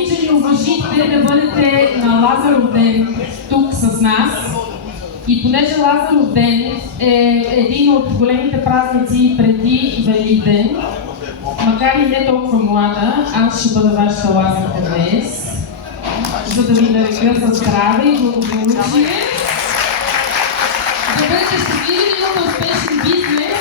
ви, че ни уважихте да бъдете на Лазаров ден тук с нас. И понеже Лазаров ден е един от големите празници преди Великден, макар и не толкова млада, аз ще бъда вашата Лазарка днес, за да ви нарека за здраве и благополучие. Да бъдете щастливи, имаме успешен бизнес.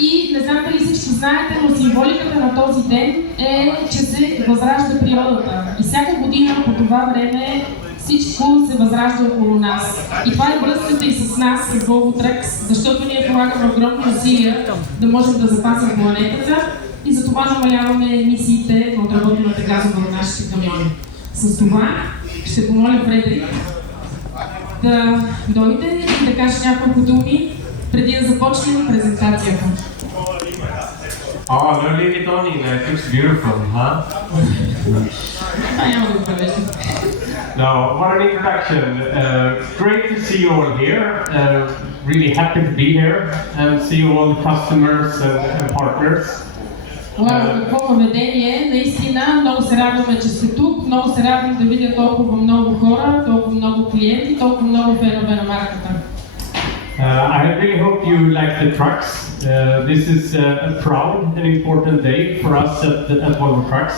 И не знам дали всички знаете, но символиката на този ден е, че се възражда природата. И всяка година по това време всичко се възражда около нас. И това е връзката и с нас, с Volvo Trucks, защото ние полагаме огромни усилия да можем да запазим планетата и за това намаляваме емисиите на отработената газова на нашите камиони. С това ще помоля Фредрик да дойде и да каже няколко думи преди да започнем презентацията. Oh, no, leave it on, Ina. It looks beautiful, huh? No, what an introduction. Great to see you all here. Really happy to be here and see all the customers and partners. Какво поведение, наистина много се радваме, че сте тук, много се радвам да видя толкова много хора, толкова много клиенти, толкова много фенове на марката. I really hope you like the trucks. This is a proud and important day for us at Volvo Trucks.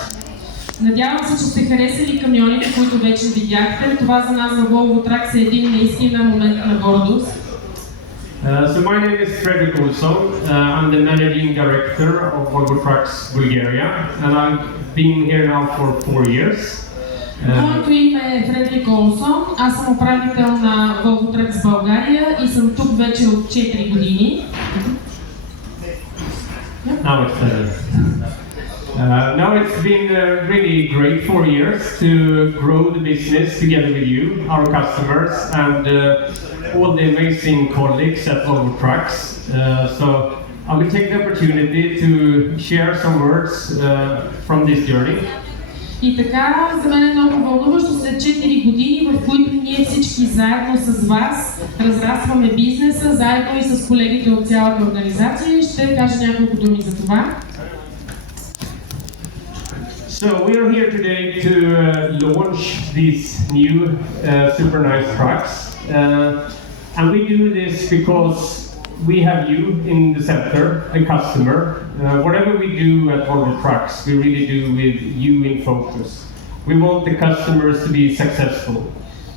Надявам се, че сте харесали камионите, които вече видяхте. Това за нас в Volvo Trucks е един наистина момент на гордост. So my name is Fredrik Olsson. I'm the managing director of Volvo Trucks Bulgaria, and I've been here now for 4 years. Моето име е Фредрик Олсон, аз съм управител на Volvo Trucks България и съм тук вече от 4 години. Now it's been really great 4 years to grow the business together with you, our customers, and all the amazing colleagues at Volvo Trucks. So I will take the opportunity to share some words from this journey. И така, за мен е много вълнуващо след 4 години, в които ние всички заедно с вас разрастваме бизнеса, заедно и с колегите от цялата организация. Ще кажа няколко думи за това. So we are here today to launch these new super nice trucks. And we do this because we have you in the center, a customer. Whatever we do at Volvo Trucks, we really do with you in focus. We want the customers to be successful.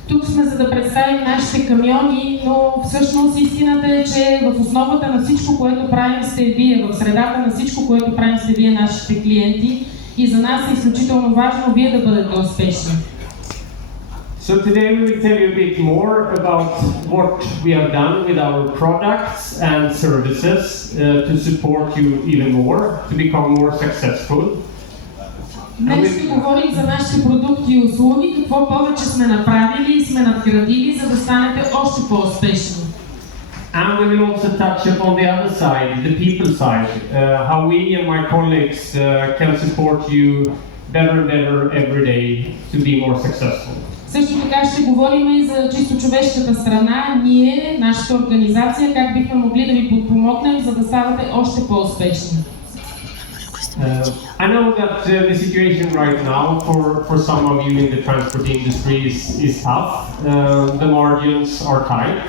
Тук сме за да представим нашите камиони, но всъщност истината е, че в основата на всичко, което правим сте вие, в средата на всичко, което правим сте вие, нашите клиенти. И за нас е изключително важно вие да бъдете успешни. So today we will tell you a bit more about what we have done with our products and services to support you even more, to become more successful. Днес ще говорим за нашите продукти и услуги, какво повече сме направили и сме надградили, за да станете още по-успешни. And we will also touch upon the other side, the people side, how we and my colleagues can support you better and better every day to be more successful. Също така ще говорим и за чисто човешката страна, ние, нашата организация, как бихме могли да ви подпомогнем, за да ставате още по-успешни. I know that the situation right now for some of you in the transport industry is tough. The margins are tight.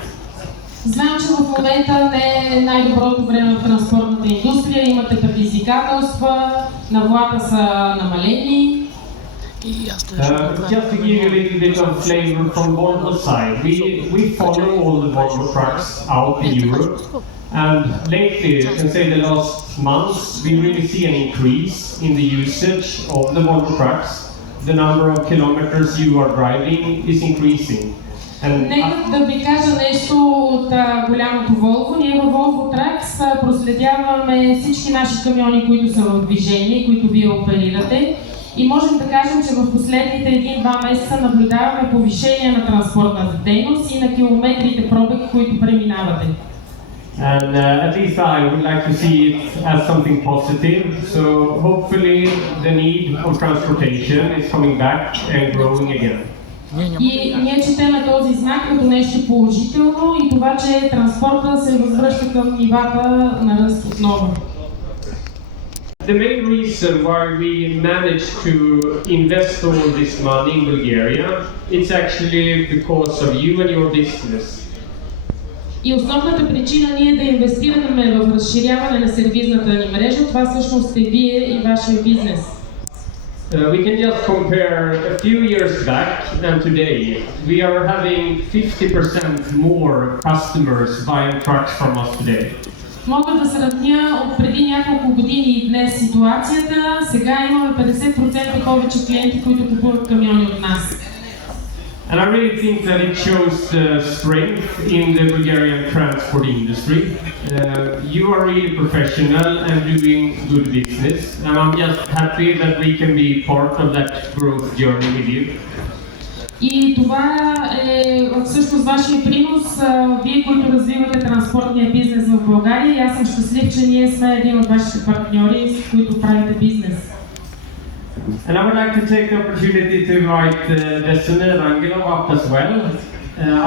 Знам, че в момента не е най-доброто време в транспортната индустрия, имате предизвикателства, навлата са намалени. Just to give you a little bit of flavor from Volvo's side, we follow all the Volvo trucks out in Europe, and lately, you can say the last months, we really see an increase in the usage of the Volvo trucks. The number of kilometers you are driving is increasing. Нека да ви кажа нещо от голямото Volvo. Ние във Volvo Trucks проследяваме всички наши камиони, които са в движение, които вие оперирате. И можем да кажем, че в последните 1-2 месеца наблюдаваме повишение на транспортната дейност и на километрите пробег, които преминавате. And at least I would like to see it as something positive. So hopefully the need of transportation is coming back and growing again. И ние четеме този знак като нещо положително и това, че транспорта се възвръща към нивата на ръст отново. the main reason why we managed to invest all this money in Bulgaria, it's actually because of you and your business. И основната причина ние да инвестираме в разширяване на сервизната ни мрежа, това всъщност сте вие и вашия бизнес. We can just compare a few years back and today. We are having 50% more customers buying trucks from us today. Мога да сравня от преди няколко години и днес ситуацията. Сега имаме 50% повече клиенти, които купуват камиони от нас. And I really think that it shows the strength in the Bulgarian transport industry. You are really professional and doing good business, and I'm just happy that we can be part of that growth journey with you. И това е всъщност вашия принос, вие, които развивате транспортния бизнес в България. И аз съм щастлив, че ние сме един от вашите партньори, с които правите бизнес. And I would like to take the opportunity to invite Desine Rangelov up as well,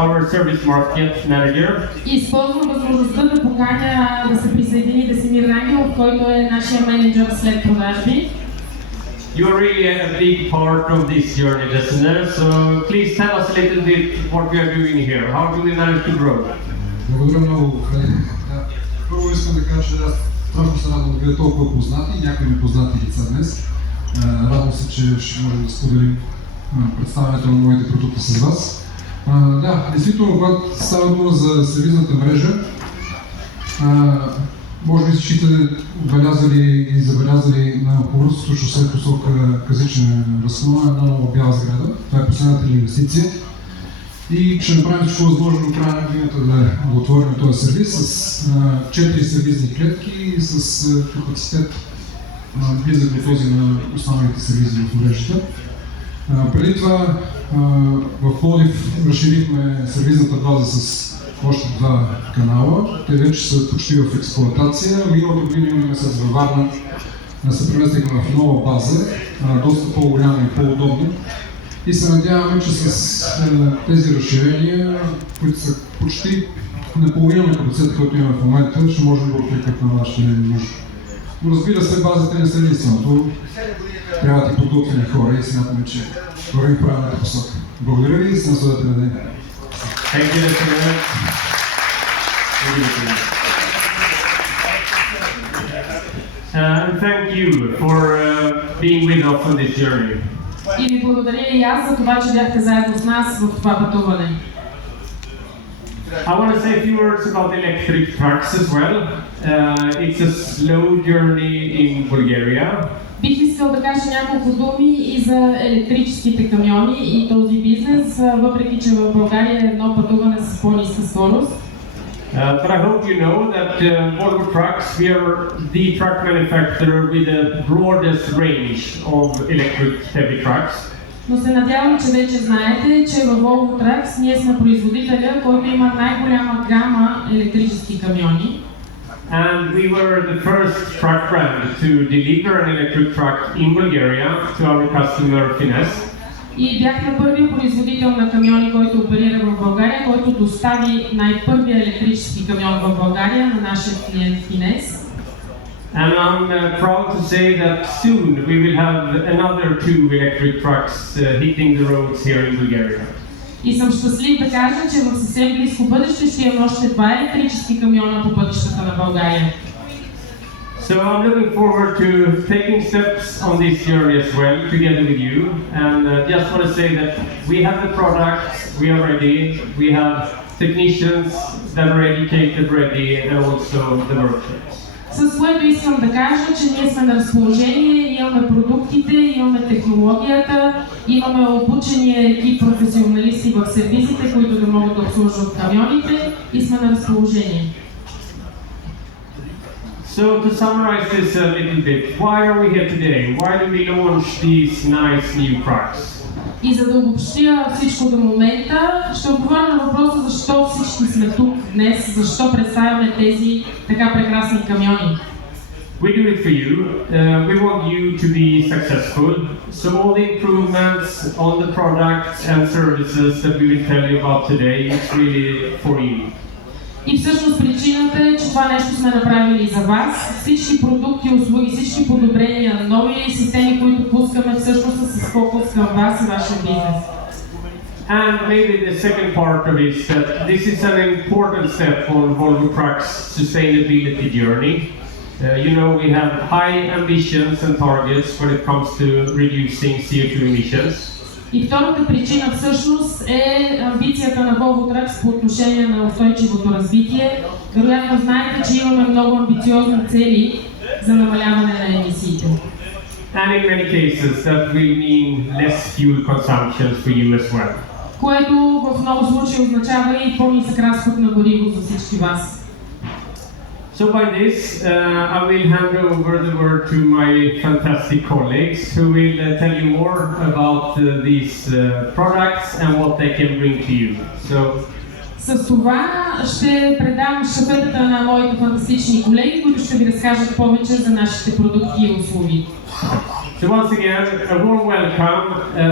our service market manager. И използвам възможността да поканя да се присъедини Десимир Рангелов, който е нашия менеджер след продажби. You are really a big part of this journey, Desine, so please tell us a little bit what we are doing here. How do we manage to grow? Благодаря много, Фредди. Първо искам да кажа, че аз страшно се радвам да видя толкова познати и някои непознати лица днес. Радвам се, че ще можем да споделим представянето на моите продукти с вас. Да, действително, когато става дума за сервизната мрежа, може би всичките отбелязали и забелязали на Околовръстното шосе посока Казичен разклона една нова бяла сграда. Това е последната ни инвестиция. И ще направим всичко възможно до края на годината да отворим този сервис с 4 сервизни клетки и с капацитет близък до този на останалите сервизи в мрежата. Преди това в Пловдив разширихме сервизната база с още 2 канала. Те вече са почти в експлоатация. Миналата година имаме с Варна, се преместихме в нова база, доста по-голяма и по-удобна. И се надяваме, че с тези разширения, които са почти наполовина на капацитета, който имаме в момента, ще можем да откликнем на нашите нужди. Но разбира се, базата не са единственото. Трябват и подготвени хора и смятаме, че вървим в правилната посока. Благодаря ви и се насладете на ден. And thank you for being with us on this journey. И ви благодаря и аз за това, че бяхте заедно с нас в това пътуване. I want to say a few words about electric trucks as well. It's a slow journey in Bulgaria. Бих искал да кажа няколко думи и за електрическите камиони и този бизнес, въпреки че в България е едно пътуване с по-ниска скорост. But I hope you know that Volvo Trucks, we are the truck manufacturer with the broadest range of electric heavy trucks. Но се надявам, че вече знаете, че във Volvo Trucks ние сме производителя, който има най-голяма гама електрически камиони. And we were the first truck brand to deliver an electric truck in Bulgaria to our customer Finess. И бяхме първият производител на камиони, който оперира в България, който достави най-първия електрически камион в България на нашия клиент Finess. And I'm proud to say that soon we will have another 2 electric trucks hitting the roads here in Bulgaria. И съм щастлив да кажа, че в съвсем близко бъдеще ще имаме още 2 електрически камиона по пътищата на България. So I'm looking forward to taking steps on this journey as well together with you, and just want to say that we have the products, we are ready, we have technicians that are educated ready, and also the workshops. С което искам да кажа, че ние сме на разположение, имаме продуктите, имаме технологията, имаме обучения екип професионалисти в сервизите, които да могат да обслужват камионите и сме на разположение. So to summarize this a little bit, why are we here today? Why do we launch these nice new trucks? И за да обобщя всичко до момента, ще отговоря на въпроса защо всички сме тук днес, защо представяме тези така прекрасни камиони. We do it for you. We want you to be successful. So all the improvements on the products and services that we will tell you about today is really for you. И всъщност причината е, че това нещо сме направили за вас. Всички продукти, услуги, всички подобрения, нови системи, които пускаме, всъщност са с фокус към вас и вашия бизнес. And maybe the second part of it is that this is an important step on Volvo Trucks' sustainability journey. You know, we have high ambitions and targets when it comes to reducing CO2 emissions. И втората причина всъщност е амбицията на Volvo Trucks по отношение на устойчивото развитие. Вероятно знаете, че имаме много амбициозни цели за намаляване на емисиите. And in many cases that will mean less fuel consumption for you as well. Което в много случаи означава и по-нисък разход на гориво за всички вас. So by this, I will hand over the word to my fantastic colleagues who will tell you more about these products and what they can bring to you. С това ще предам щафетата на моите фантастични колеги, които ще ви разкажат повече за нашите продукти и услуги. So once again, a warm welcome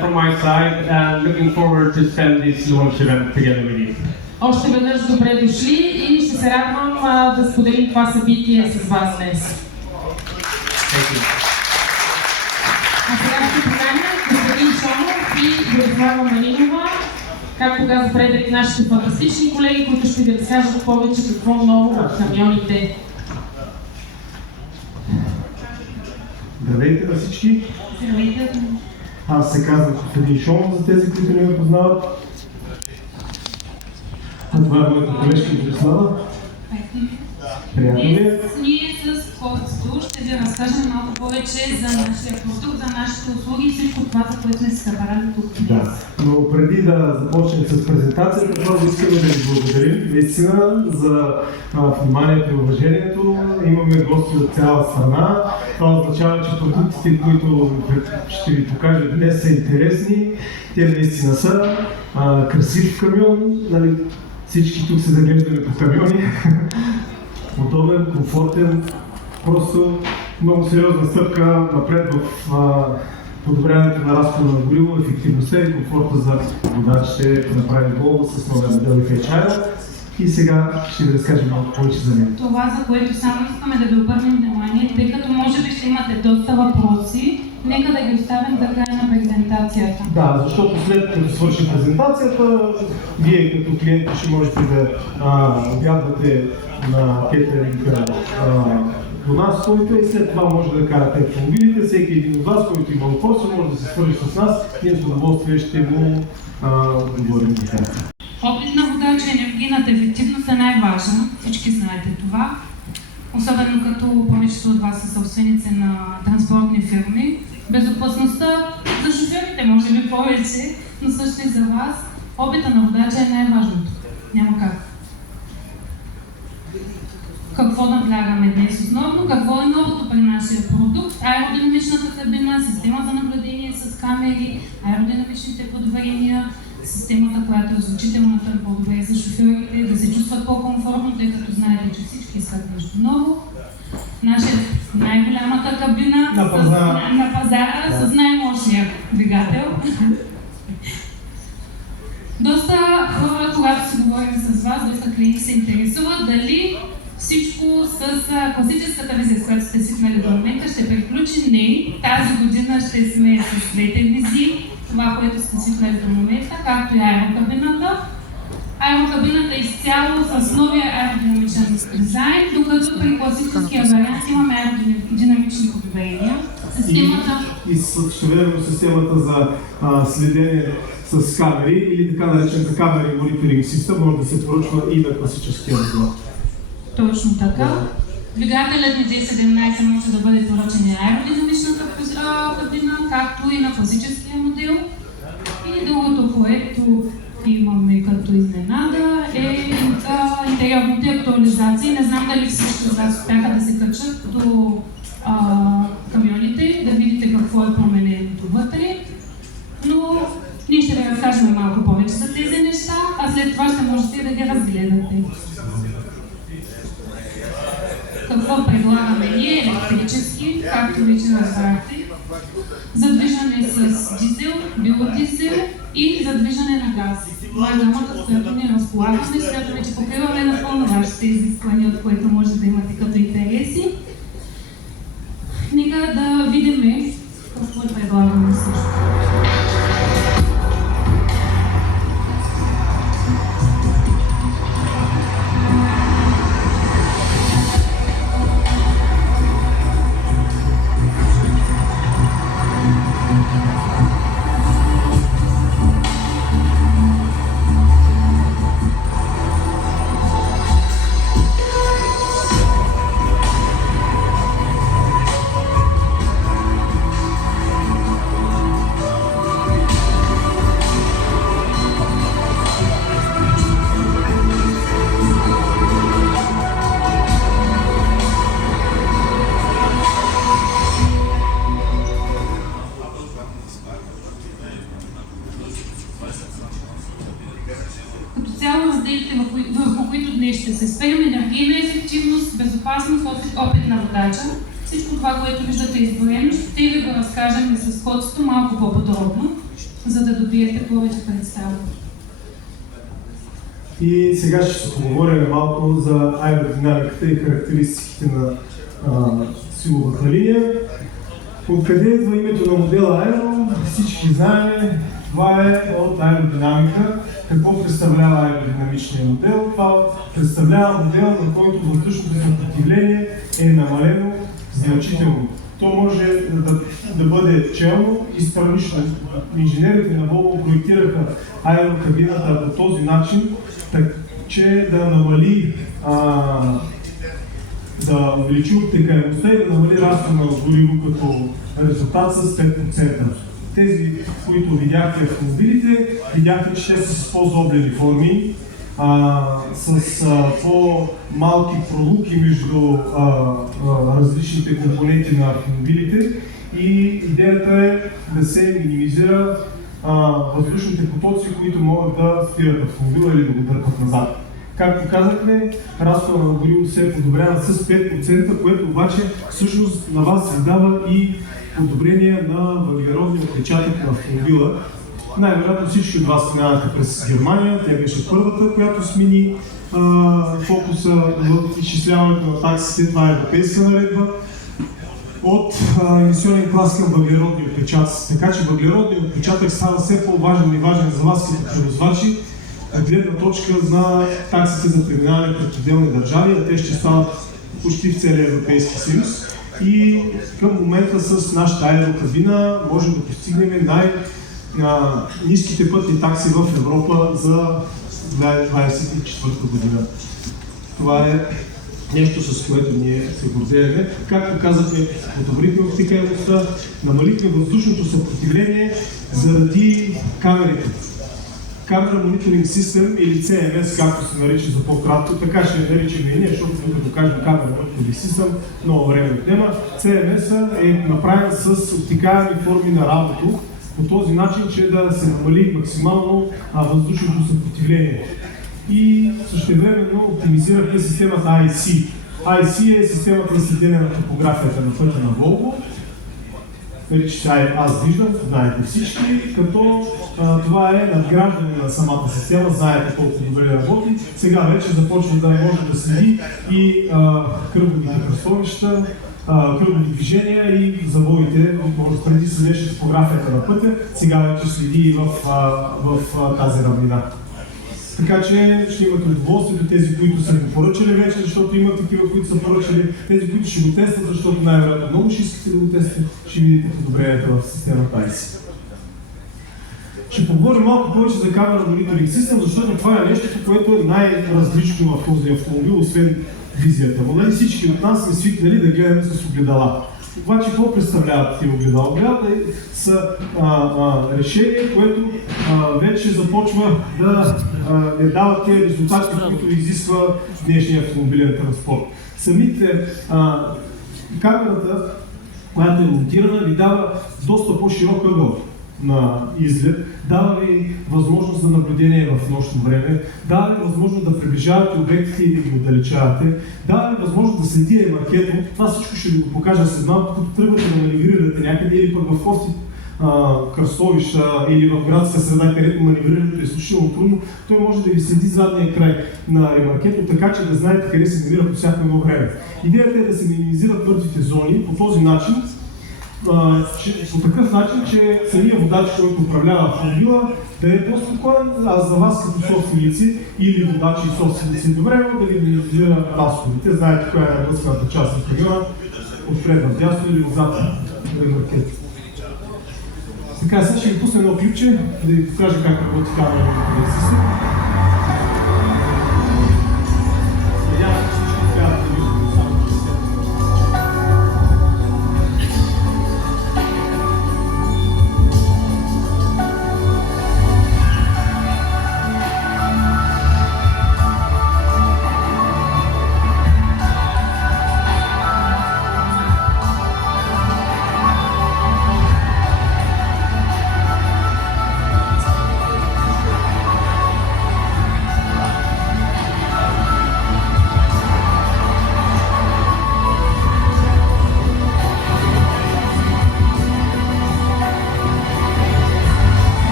from my side and looking forward to spend this launch event together with you. Още веднъж добре дошли и ще се радвам да споделим това събитие с вас днес. А сега ще поканя господин Шонов и Борислава Малинова, както каза Фредерик, нашите фантастични колеги, които ще ви разкажат повече какво ново в камионите. Здравейте на всички! Здравейте! Аз се казвам господин Шонов, за тези, които не ме познават. А това е моята колежка Борислава. Приятно ми е. Ние с Костю ще ви разкажем малко повече за нашия продукт, за нашите услуги и всичко това, за което сме се събрали тук. Да, но преди да започнем с презентацията, първо искаме да ви благодарим наистина за вниманието и уважението. Имаме гости от цяла страна. Това означава, че продуктите, които ще ви покажа днес, са интересни. Те наистина са. Красив камион, нали? Всички тук се заглеждаме по камиони. Удобен, комфортен, просто много сериозна стъпка напред в подобряването на разхода на гориво, ефективността и комфорта за водачите, направи Volvo с новия модел FHI. И сега ще ви разкажем малко повече за него. Това, за което само искаме да ви обърнем внимание, тъй като може би ще имате доста въпроси, нека да ги оставим за края на презентацията. Да, защото след като свърши презентацията, вие като клиенти ще можете да обядвате на кетеринга до нас, който и след това може да карате автомобилите. Всеки един от вас, който има въпроси, може да се свържи с нас. Ние с удоволствие ще му говорим за това. Опит на водача и енергийната ефективност е най-важна. Всички знаете това. Особено като повечето от вас са собственици на транспортни фирми. Безопасността за шофьорите може би повече, но също и за вас. Опита на водача е най-важното. Няма как. Какво наблягаме днес основно? Какво е новото при нашия продукт? Аеродинамичната кабина, система за наблюдение с камери, аеродинамичните подварения, системата, която е значително по-добре за шофьорите, да се чувстват по-комфортно, тъй като знаете, че всички искат нещо ново. Наша най-голямата кабина на пазара с най-мощния двигател. Доста хора, когато си говорим с вас, доста клиенти се интересуват дали всичко с класическата визия, с която сте свикнали до момента, ще приключи. Не, тази година ще сме с двете визии, това, което сте свикнали до момента, както и аерокабината. Аерокабината е изцяло с новия аеродинамичен дизайн, докато при класическия вариант имаме аеродинамични подобрения. Системата... И същевременно системата за следене с камери или така наречената камери мониторинг система може да се поръчва и на класическия модел. Точно така. Двигателят ни D17 може да бъде поръчен и аеродинамичната кабина, както и на класическия модел. И другото, което имаме като изненада е интериорните актуализации. Не знам дали всички от вас успяха да се качат до камионите, да видите какво е промененото вътре. Но ние ще ви разкажем малко повече за тези неща, а след това ще можете да ги разгледате. Какво предлагаме ние електрически, както вече разбрахте, за движение с дизел биодизел и задвижване на газ. Това е гамата, с която ни разполагаме, смятаме, че покриваме напълно вашите изисквания, от което може да имате като интереси. Нека да видим какво предлагаме също. Като цяло разделите, върху които днес ще се спрем: енергийна ефективност, безопасност, опит на водача. Всичко това, което виждате изброено, ще ви го разкажем с сходството малко по-подробно, за да добиете повече представа. И сега ще се поговорим малко за аеродинамиката и характеристиките на силовата линия. Откъде идва името на модела Аеро? Всички знаем, това е от аеродинамика. Какво представлява аеродинамичния модел? Това представлява модел, на който въздушното съпротивление е намалено значително. То може да бъде челно и странично. Инженерите на Volvo проектираха аерокабината по този начин, че да намали, да увеличи обтекаемостта и да намали разхода на гориво като резултат с 5%. Тези, които видяхте автомобилите, видяхте, че те са с по-зоблени форми, с по-малки пролуки между различните компоненти на автомобилите, и идеята е да се минимизира въздушните потоци, които могат да спират автомобила или да го дърпат назад. Както казахме, разходът на гориво се подобрява с 5%, което обаче всъщност на вас се дава и подобрение на въглеродния отпечатък на автомобила. Най-вероятно всички от вас минаваха през Германия, тя беше първата, която смени фокуса в изчисляването на таксите. Това е европейска наредба от емисионен клас към въглеродни отпечатъци. Така че въглеродният отпечатък става все по-важен и важен за вас като превозвачи, от гледна точка на таксите за преминаване през отделни държави, а те ще стават почти в целия Европейски съюз. И към момента с нашата аерокабина можем да постигнем най-ниските пътни такси в Европа за 2024 година. Това е нещо, с което ние се гордеем. Както казахме, подобрихме обтекаемостта, намалихме въздушното съпротивление заради камерите. Камера Monitoring System или CMS, както се нарича за по-кратко, така ще наричаме и ние, защото като кажем камера Monitoring System, много време отнема. CMS е направен с обтекаеми форми на работа, по този начин, че да се намали максимално въздушното съпротивление. И същевременно оптимизирахме системата IC. IC е системата за следене на топографията на пътя на Volvo. Аз виждам, знаете всички, като това е надграждане на самата система, знаете колко добре работи. Сега вече започва да може да следи и кръговите кръстовища, кръгови движения и завоите. Преди следеше топографията на пътя, сега вече следи и в тази равнина. Така че ще имате удоволствието тези, които са го поръчали вече, защото има такива, които са поръчали, тези, които ще го тестват, защото най-вероятно много ще искате да го тествате, ще видите подобрението в системата IC. Ще поговорим малко повече за камера Monitoring System, защото това е нещо, което е най-различно в този автомобил, освен визията му. Всички от нас сме свикнали да гледаме с огледала. Обаче какво представляват тези огледала? Огледалата са решение, което вече започва да не дава тези резултати, които изисква днешния автомобилен транспорт. Самите камерата, която е монтирана, ви дава доста по-широк ъгъл на изглед, дава ви възможност за наблюдение в нощно време, дава ви възможност да приближавате обектите и да ги отдалечавате, дава ви възможност да следите маркетно. Това всичко ще ви го покажа след малко, като тръгвате да маневрирате някъде или пък в кръстовища или в градска среда, където маневрирането е изключително трудно, той може да ви следи задния край на ремаркето, така че да знаете къде се намира по всяко едно време. Идеята е да се минимизират мъртвите зони по този начин, по такъв начин, че самия водач, който управлява автомобила, да е по-спокоен, а за вас като собственици или водачи и собственици добре, да ви минимизира разходите. Знаете коя е най-блъсканата част на камиона, отпред надясно или отзад на ремаркето. Така, сега ще ви пусна едно клипче, да ви покажа как работи камерата на СС. Надявам се, всички успяват да видите само през себе.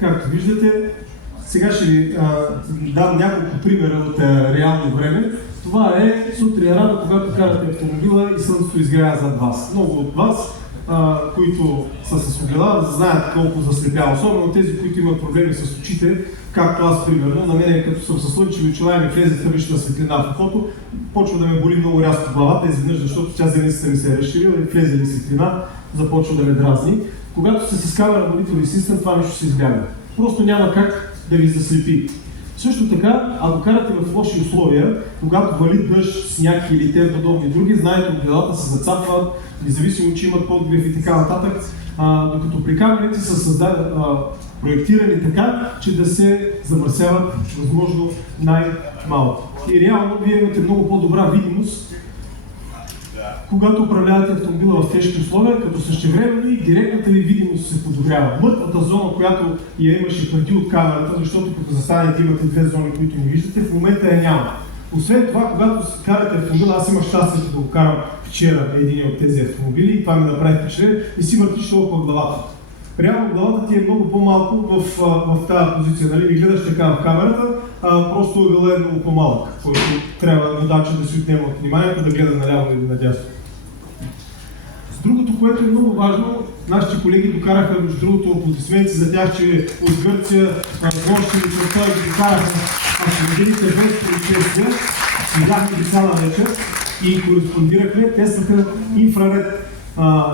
Както виждате, сега ще ви дам няколко примера от реално време. Това е сутрин рано, когато карате автомобила и слънцето изгрява зад вас. Много от вас, които са с огледала, знаят колко заслепява. Особено тези, които имат проблеми с очите, както аз примерно. На мен, като съм със слънчеви очила и ми влезе сървична светлина в окото, почва да ме боли много рязко главата, изведнъж, защото тя зеницата ми се е разширила и влезе ли светлина, започва да ме дразни. Когато сте с камера монитор систем, това нещо се избягва. Просто няма как да ви заслепи. Също така, ако карате в лоши условия, когато вали дъжд, сняг или те подобни други, знаете, огледалата се зацапват, независимо, че имат подгрев и така нататък, докато при камерите са проектирани така, че да се замърсяват възможно най-малко. И реално вие имате много по-добра видимост, когато управлявате автомобила в тежки условия, като същевременно и директната ви видимост се подобрява. Мъртвата зона, която я имаше преди от камерата, защото като застанете имате две зони, които не виждате, в момента я няма. Освен това, когато карате автомобила, аз имах щастието да го карам вчера един от тези автомобили и това ми направи впечатление и си въртиш толкова главата. Реално главата ти е много по-малко в тази позиция, нали? Не гледаш така в камерата, просто ъгълът е много по-малък, който трябва водача да си отнема от вниманието, да гледа наляво или надясно. Другото, което е много важно, нашите колеги докараха, между другото, аплодисменти за тях, че от Гърция, гости и чертои докараха автомобилите без происшествия, видяхме ги цяла вечер и кореспондирахме, тестваха инфраред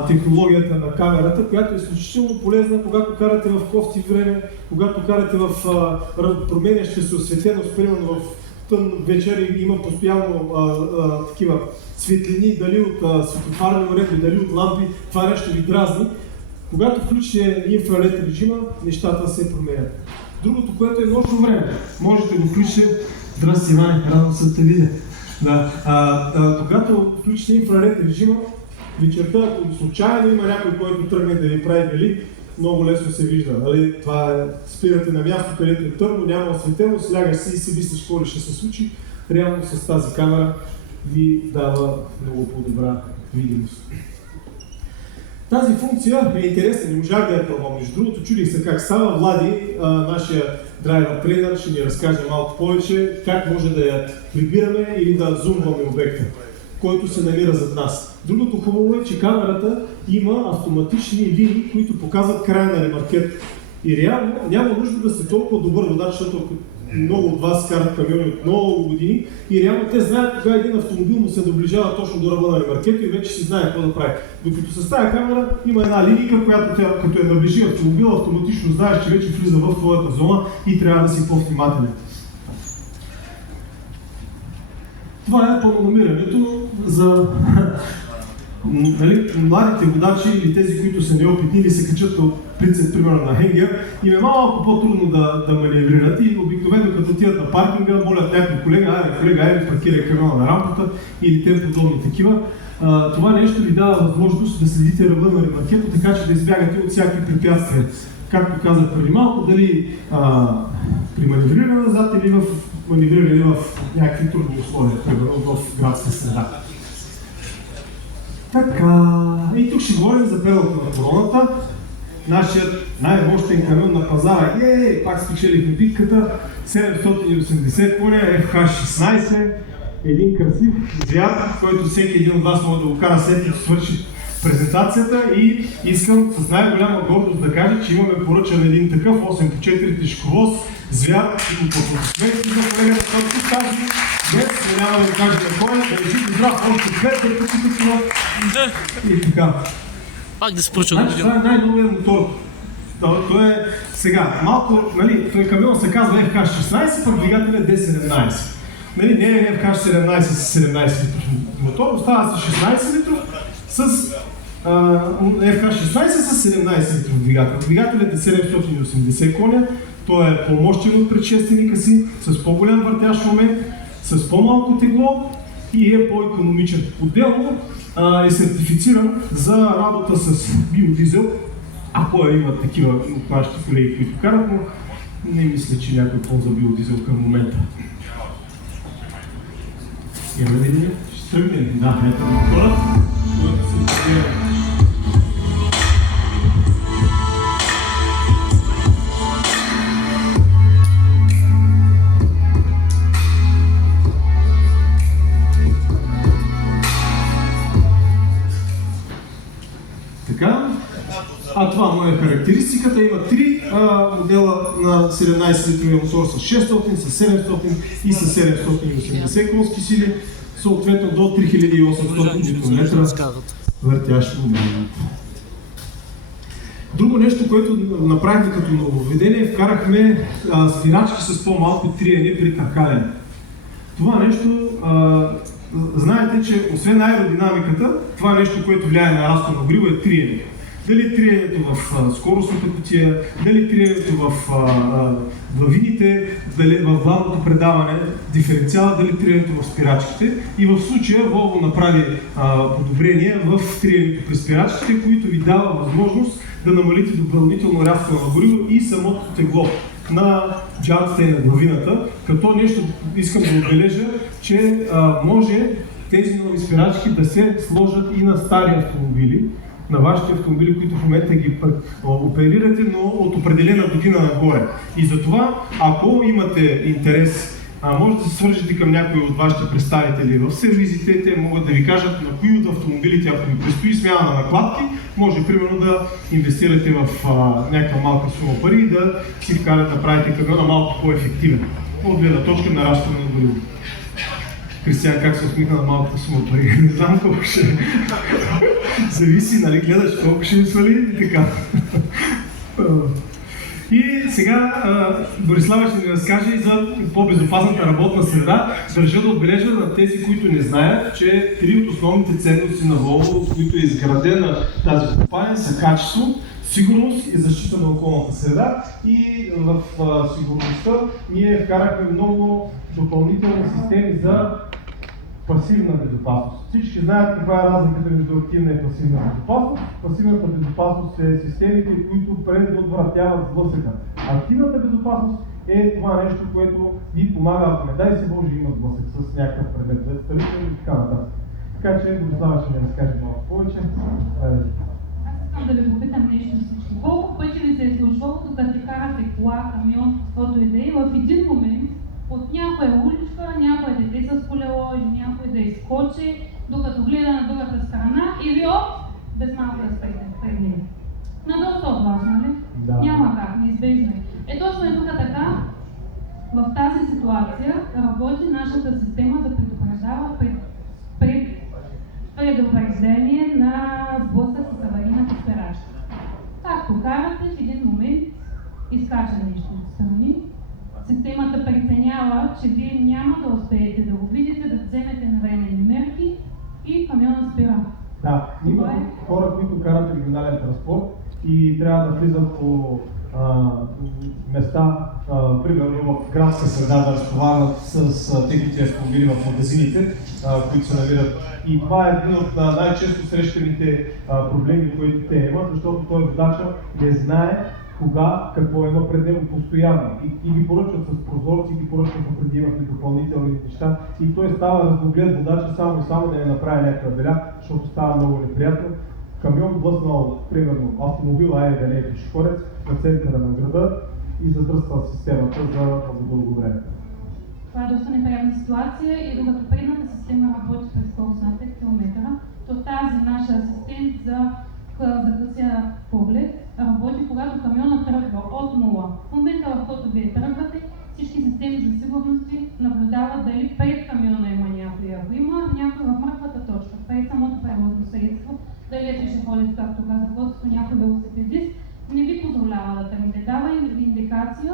технологията на камерата, която е изключително полезна, когато карате в кофти време, когато карате в променяща се осветеност, примерно в тъмно вечер и има постоянно такива светлини, дали от светофарни уредби, дали от лампи, това нещо ви дразни. Когато включите инфраред режима, нещата се променят. Другото, което е нощно време, можете да включите... Здрасти, Иване, радвам се да те видя. Когато включите инфраред режима, вечерта, ако случайно има някой, който тръгне да ви прави бели, много лесно се вижда. Нали? Това е, спирате на място, където е тъмно, няма осветеност, лягаш си и си мислиш какво ли ще се случи. Реално с тази камера ви дава много по-добра видимост. Тази функция е интересна, не можах да я пробвам. Между другото, чудих се как става. Влади, нашия драйвер тренер, ще ни разкаже малко повече как може да я прибираме или да зумваме обекта, който се намира зад нас. Другото хубаво е, че камерата има автоматични линии, които показват края на ремаркет. И реално няма нужда да сте толкова добър водач, защото много от вас карат камиони от много години и реално те знаят кога един автомобил му се доближава точно до ръба на ремаркето и вече си знае какво да прави. Докато с тази камера има една линийка, която тя, като я наближи автомобил, автоматично знаеш, че вече влиза в твоята зона и трябва да си по-внимателен. Това е пълнонамирането за младите водачи или тези, които са неопитни или се качат от принцип, примерно на хенгер, им е малко по-трудно да маневрират и обикновено като отидат на паркинга, молят някой колега, айде паркирай камиона на рампата или те подобни такива. Това нещо ви дава възможност да следите ръба на ремаркето, така че да избягате от всякакви препятствия. Както казах преди малко, дали при маневриране назад или в маневрирали в някакви трудни условия, примерно в градска среда. Така, и тук ще говорим за педалка на короната. Нашият най-мощен камион на пазара, пак спечелихме битката, 780 коня, FH16, един красив звяр, който всеки един от вас може да го кара след като свърши презентацията, и искам с най-голяма гордост да кажа, че имаме поръчан един такъв 8x4 тежковоз звяр и потокосмейски за колегата, който тази днес няма да го кажа на коня, да речи здрав, още 5, да тук и така. Пак да се поръча на Значи видео. това е най-новият мотор. Той е сега, малко, нали, той камион се казва FH16, пък двигателя е D17. Нали, не е FH17 с 17 литров мотор, остава с 16 литров, с FH16 с 17 литров двигател. Двигателят е 780 коня, той е по-мощен от предшественика си, с по-голям въртящ момент, с по-малко тегло и е по-икономичен. Отделно е сертифициран за работа с биодизел, ако имат такива от нашите колеги, които карат, но не мисля, че някой ползва биодизел към момента. Има ли ни? Ще тръгне. Да, ето мотора, който се изпълнява. Така, това му е характеристиката. Има три модела на 17-литровия мотор с 600, с 700 и с 780 конски сили, съответно до 3800 Нм въртящ момент. Друго нещо, което направихме като нововведение, вкарахме спирачки с по-малко триене при търкалене. Това нещо, знаете, че освен аеродинамиката, това нещо, което влияе на разход на гориво, е триене. Дали триенето в скоростната кутия, дали триенето в главините, дали в главното предаване, диференциала, дали триенето в спирачките. И в случая Volvo направи подобрение в триенето при спирачките, които ви дава възможност да намалите допълнително разхода на гориво и самото тегло на джантата и на главината. Като нещо искам да отбележа, че може тези нови спирачки да се сложат и на стари автомобили, на вашите автомобили, които в момента ги оперирате, но от определена година нагоре. И затова, ако имате интерес, може да се свържете към някои от вашите представители в сервизите, те могат да ви кажат на кои от автомобилите, ако ви предстои смяна на накладки, може примерно да инвестирате в някаква малка сума пари и да си вкарате, да правите камиона малко по-ефективен от гледна точка на разхода на гориво. Кристиян как се усмихна на малката сума пари. Не знам колко ще... Зависи, нали, гледаш колко ще свали и така. И сега Борислава ще ни разкаже и за по-безопасната работна среда. Държа да отбележа на тези, които не знаят, че три от основните ценности на Volvo, от които е изградена тази компания, са качество, сигурност и защита на околната среда. И в сигурността ние вкарахме много допълнителни системи за пасивна безопасност. Всички знаят каква е разликата между активна и пасивна безопасност. Пасивната безопасност е системите, които предотвратяват сблъсъка. Активната безопасност е това нещо, което ви помага, ако не дай се Боже има сблъсък с някакъв предмет, и така нататък. Така че Борислава ще ни разкаже малко повече. Искам да ви попитам нещо всички. Колко пъти ви се е случвало, докато карате кола, камион, каквото и да е, в един момент от някоя уличка, някое дете с колело или някой да изкочи, докато гледа на другата страна и ви без малко да спрегне. На доста от вас, нали? Да. Няма как, неизбежно. Точно е тук така, в тази ситуация работи нашата система да предупреждава предупреждение на сблъсък с аварийната спирачка. Както карате, в един момент изкача нещо отстрани, системата преценява, че вие няма да успеете да го видите, да вземете навременни мерки и камионът спира. Да, има хора, които карат регионален транспорт и трябва да влизат по места, примерно в градска среда, да разтоварват с техните автомобили в магазините, които се намират. И това е един от най-често срещаните проблеми, които те имат, защото той водача не знае кога, какво има пред него постоянно. И ги поръчват с прозорци, ги поръчват преди имат и допълнителни неща. И той става разноглед водача само и само да не направи някаква беля, защото става много неприятно. Камион блъснал, примерно, автомобил, да не е пешеходец, на центъра на града и задръства системата за дълго време. Това е доста неприятна ситуация и докато предната система работи през скорост на 5 км, то тази наша асистент за късия поглед работи, когато камиона тръгва от нула. В момента, в който вие тръгвате, всички системи за сигурности наблюдават дали пред камиона има някой. Ако има някой в мъртвата точка, пред самото превозно средство, дали е пешеходец, както казах, водството някой велосипедист, не ви позволява да тръгнете. Дава индикация,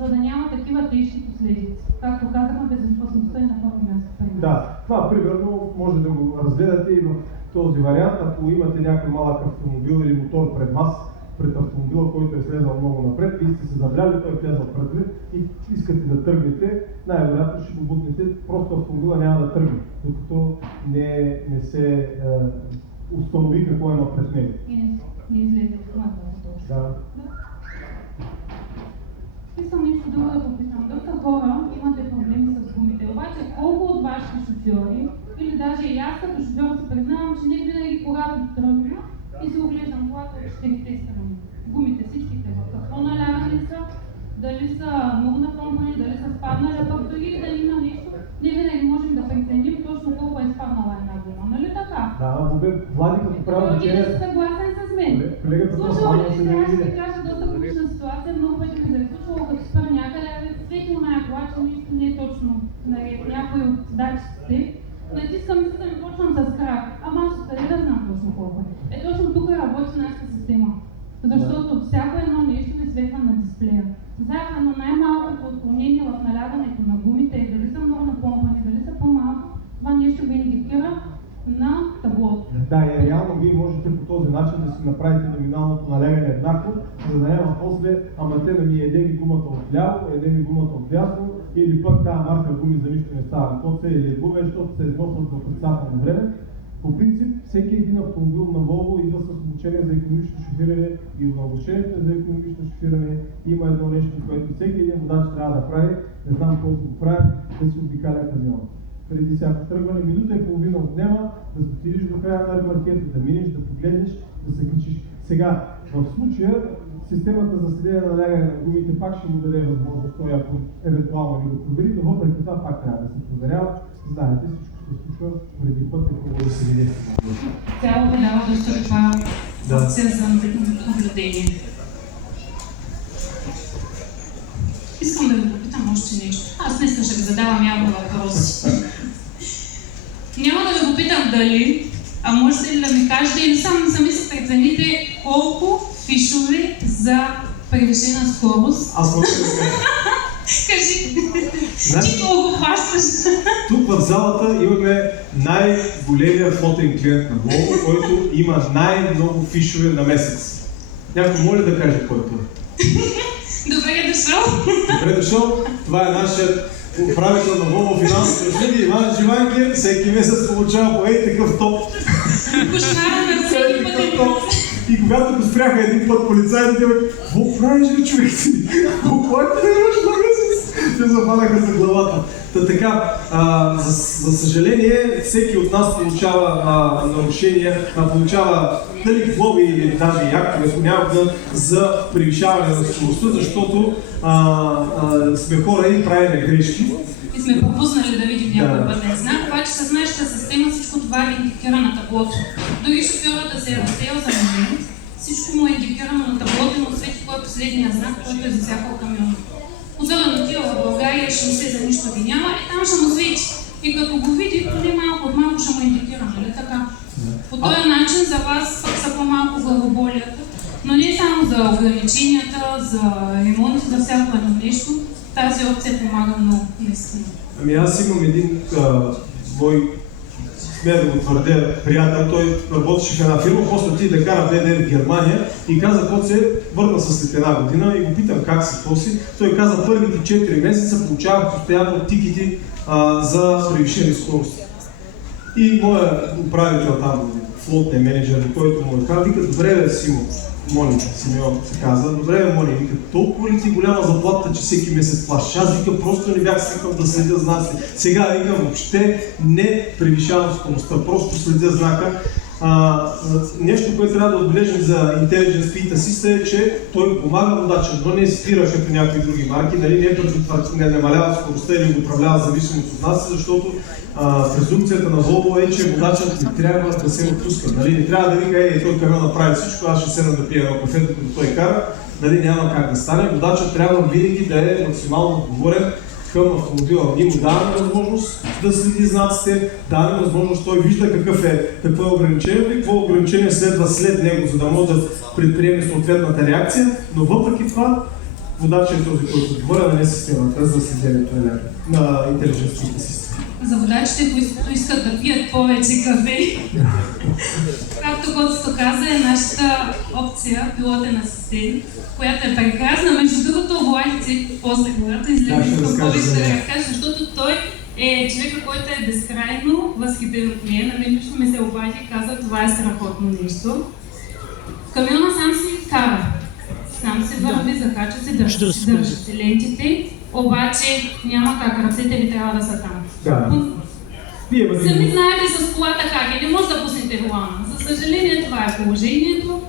за да няма такива тежки последици. Както казахме, безопасността е на първо място. Да, това примерно може да го разгледате и в този вариант, ако имате някой малък автомобил или мотор пред вас, пред автомобила, който е слезал много напред, вие сте се забляли, той е влязал пред и искате да тръгнете, най-вероятно ще го бутнете, просто автомобила няма да тръгне, докато не се установи какво има пред него. И не излезе от мъртвата точка. Да. Искам нещо друго да попитам. Доста хора имате проблеми с гумите, обаче колко от вашите шофьори, или даже и аз като шофьор се признавам, че не винаги когато тръгна и се оглеждам колата от 4 страни. Гумите всичките в какво налягани са, дали са много напълнени, дали са спаднали, а пък дори дали има нещо, не винаги можем да преценим точно колко е спаднала една гума, нали така? Да, Влади като прави Вие сте съгласен с мен. Слушала ли сте, аз ще ви кажа доста публична ситуация, много пъти ми се случвало, като спър някъде, светил на кола, че нищо не е точно наред. Някой от датчиците натискам и да ми почвам с крак. Ама аз откъде да знам точно колко е. Точно тук работи нашата система. Защото всяко едно нещо ви светва на дисплея. Заедно най-малкото отклонение в налягането на гумите е дали са много напомпани, дали са по-малко, това нещо ви индикира на таблото. Да, и реално вие можете по този начин да си направите номиналното налягане еднакво, за да няма после, ама те да ми еде ми гумата отляво, еде ми гумата отдясно, или пък тази марка гуми за нищо не става. То се или гуме, защото се износват за отрицателно време. По принцип, всеки един автомобил на Volvo идва с обучение за икономично шофиране и в обучението за икономично шофиране има едно нещо, което всеки един водач трябва да прави, не знам колко го прави, да си обикаля камиона. Преди всяко тръгване, минута и половина отнема да отидеш до края на ремаркета, да минеш, да погледнеш, да се качиш. Сега, в случая, системата за следене на налягане на гумите пак ще му даде възможност, той ако евентуално не го провери, но въпреки това пак трябва да се проверява. Знаете, всичко се случва преди път и хубаво да се види. Тя обявява доста това опция за наблюдение. Искам да ви попитам още нещо. Аз не ще ви задавам явно въпроси. Няма да ви попитам дали, а можете ли да ми кажете или сами се прецените колко фишове за превишена скорост? Аз мога да кажа. Кажи, ти колко хващаш? Тук в залата имаме най-големия флотен клиент на Volvo, който има най-много фишове на месец. Някой може да каже кой е той? Добре дошъл. Добре дошъл. Това е нашият управител на Volvo финансови услуги, Иван Живанкин. Всеки месец получава по такъв топ. Кошмара на всеки път. И когато го спряха един път полицайите, какво правиш, бе, човек си? Какво е тренираш на месец? Те западаха за главата. Та така, за съжаление, всеки от нас получава нарушения, получава дали глоби или даже и актове понякога за превишаване на скоростта, защото сме хора и правим грешки. И сме пропуснали да видим някой пътен знак, обаче с нашата система всичко това е индикирано на таблото. Дори шофьорът да се е разсеял за момент, всичко му е индикирано на таблото и му свети кой е последния знак, който е засякал камиона. Особено тия в България, ще се за нищо ги няма, и там ще му свети. И като го види, поне малко от малко ще му индикира, нали така? По този начин за вас пък са по-малко главоболията, но не само за ограниченията, за ремонти, за всяко едно нещо. Тази опция помага много, наистина. Ами аз имам един мой, смея да го твърдя, приятел, той работеше в една фирма, после отиде да кара БДР в Германия и каза, когато се върна след една година и го питам как се тоси. Той каза, първите 4 месеца получавах постоянно тикети за превишени скорости. И моя управител там флотния менеджер, който му е казал, вика, добре бе, Мони, Симеон се казва, добре бе, Мони, вика, толкова ли ти голяма заплата, че всеки месец плащаш? Аз вика, просто не бях свикал да следя знаците. Сега вика, въобще не превишавам скоростта, просто следя знака. Нещо, което трябва да отбележим за Intelligence Speed Assist е, че той помага водача, но не спира като някои други марки, нали, не намалява скоростта или го управлява зависимост от нас, защото презумпцията на Volvo е, че водачът не трябва да се отпуска. Нали, не трябва да вика, той камион направи всичко, аз ще седна да пия едно кафе, докато той кара, нали, няма как да стане. Водачът трябва винаги да е максимално отговорен към автомобила. Ние му даваме възможност да следи знаците, даваме възможност, той вижда какво е ограничението и какво ограничение следва след него, за да може да предприеме съответната реакция, но въпреки това водачът е този, който отговоря, да не е системата за следението на Intelligence Speed Assist. За водачите, които искат да пият повече кафе, както Костито каза, е нашата опция пилотен асистент, която е прекрасна. Между другото, владите после когато излезе към повече да разкаже, защото той е човека, който е безкрайно възхитен от нея. На мен лично ми се обади и каза, това е страхотно нещо. Камиона сам си кара, сам се върви, закача се, държа се лентите, обаче няма как, ръцете ви трябва да са там. Да. Сами знаете с колата как е, не може да пуснете волана. За съжаление, това е положението.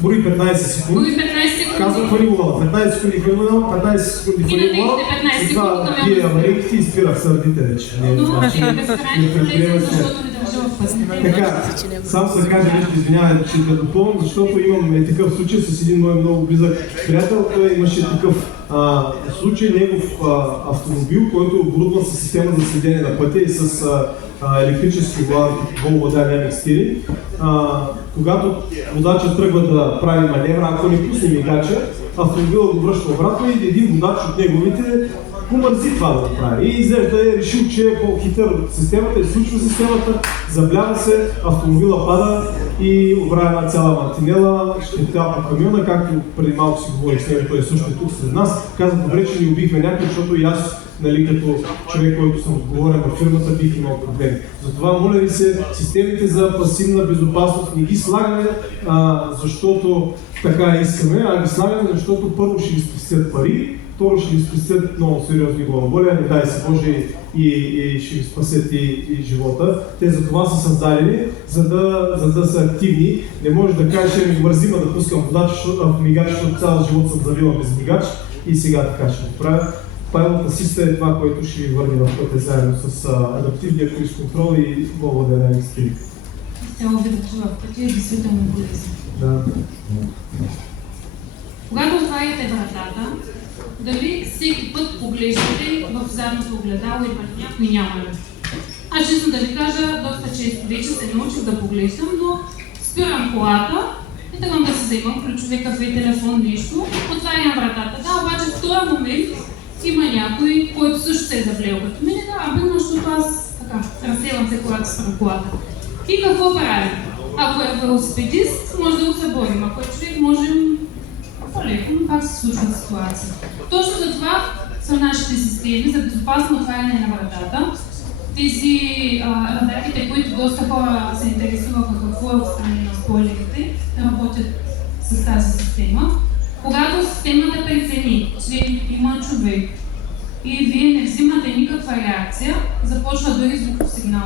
Бори 15 секунди. Бори 15 секунди. Казвам хвали волана. 15 секунди хвали волана, 15 секунди хвали волана. И това вие аварийките и спирах сърдите вече. Но е безкрайно полезен, защото не държа в пъстите. Така, само се каже нещо, извинявай, че да допълням, защото имам такъв случай с един мой много близък приятел. Той имаше такъв случай, негов автомобил, който е оборудван с система за следение на пътя и с електрически глави, Volvo Dynamic Steering. Когато водачът тръгва да прави маневра, ако не пусне мигача, автомобилът го връща обратно и един водач от неговите го мързи това да направи. И изглежда е решил, че е по-хитър от системата, изключва системата, заблява се, автомобила пада и оправя една цяла мартинела, щетя по камиона, както преди малко си говорих с него, той е също тук сред нас. Каза, добре, че ни убихме някой, защото и аз, нали, като човек, който съм отговорен в фирмата, бих имал проблеми. Затова, моля ви се, системите за пасивна безопасност не ги слагаме, защото така искаме, а ги слагаме, защото първо ще ви спестят пари, второ ще ви спестят много сериозни главоболия, не дай се Боже и ще ви спасят и живота. Те за това са създадени, за да са активни. Не може да кажеш, ми мързима да пускам водач, мигач, защото цял живот съм завивал без мигач и сега така ще го правя. Pilot Assist е това, което ще ви върне в пътя заедно с адаптивния круиз контрол и Volvo Dynamic Steering. Цяло ви да чува в пътя е действително полезно. Да. Когато отваряте вратата, дали всеки път поглеждате в задното огледало и върху някой няма ли? Аз честно да ви кажа, доста често вече се научих да поглеждам, но спирам колата и тръгвам да се вземам ключове, кафе, телефон, нещо, отварям вратата. Да, обаче в този момент има някой, който също се е завлел като мен, защото аз така, разсевам се, когато спрям колата. И какво правим? Ако е велосипедист, може да го съборим, ако е човек, можем по-леко, но пак се случва ситуация. Точно за това са нашите системи за безопасно отваряне на вратата. Тези радарите, които доста хора се интересуваха какво е отстрани на спойлерите, работят с тази система. Когато системата прецени, че има човек и вие не взимате никаква реакция, започва дори звуков сигнал.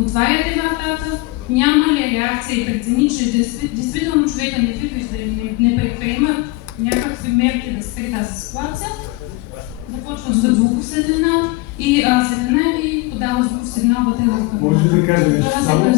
Отваряте вратата, няма ли реакция и прецени, че действително човека не ви вижда и не предприема някакви мерки да спре тази ситуация, започва да звуков светлина и светлина и подава звуков сигнал вътре в камера. Може да кажа нещо само.